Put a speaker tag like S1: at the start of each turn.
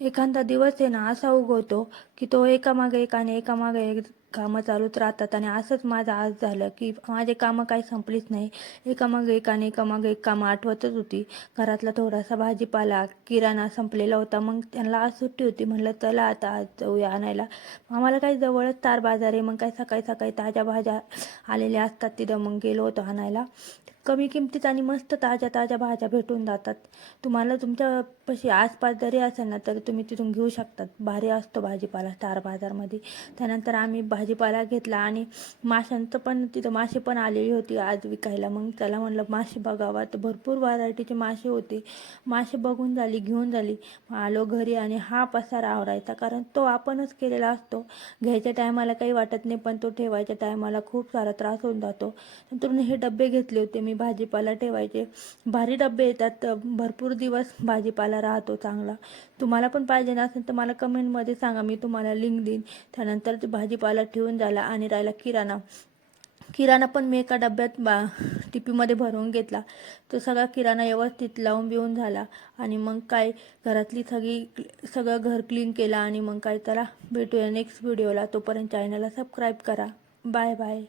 S1: एखादा दिवस आहे ना असा उगवतो की तो एकामागे एक आणि एकामागे एक कामं चालूच राहतात. आणि असंच माझं आज झालं की माझे कामं काही संपलीच नाही. एकामागे एक आणि एकामागे एक कामं आठवतच होती. घरातला थोडासा भाजीपाला किराणा संपलेला होता. मग त्यांना आज सुट्टी होती. म्हणलं चला आता आज जाऊया आणायला. आम्हाला काही जवळच तार बाजार आहे. मग काय सकाळी सकाळी ताज्या भाज्या आलेल्या असतात तिथं. मग गेलो होतो आणायला. कमी किमतीत आणि मस्त ताज्या ताज्या भाज्या भेटून जातात. तुम्हाला तुमच्यापाशी आसपास जरी असेल ना तर तुम्ही तिथून घेऊ शकतात. भारी असतो भाजीपाला स्टार बाजारमध्ये. त्यानंतर आम्ही भाजीपाला घेतला आणि माशांचं पण तिथं मासे पण आलेली होती आज विकायला. मग त्याला म्हणलं मासे बघावा. तर भरपूर व्हरायटीचे मासे होते. मासे बघून झाली घेऊन झाली. मग आलो घरी आणि हा पसारा आवरायचा कारण तो आपणच केलेला असतो. घ्यायच्या टायमाला काही वाटत नाही पण तो ठेवायच्या टायमाला खूप सारा त्रास होऊन जातो. नंतर हे डबे घेतले होते मी भाजीपाला ठेवायचे. भारी डबे येतात. भरपूर दिवस भाजीपाला राहतो चांगला. तुम्हाला पण पाहिजे ना असेल तर मला कमेंटमध्ये सांगा. मी तुम्हाला लिंक देईन. त्यानंतर ते भाजीपाला ठेवून झाला आणि राहिला किराणा. किराणा पण मी एका डब्यात बा टिपीमध्ये भरून घेतला. तो सगळा किराणा व्यवस्थित लावून बिवून झाला. आणि मग काय घरातली सगळी सगळं घर क्लीन केलं आणि मग काय त्याला भेटूया नेक्स्ट व्हिडिओला तोपर्यंत चॅनलला सबस्क्राईब करा. Bye bye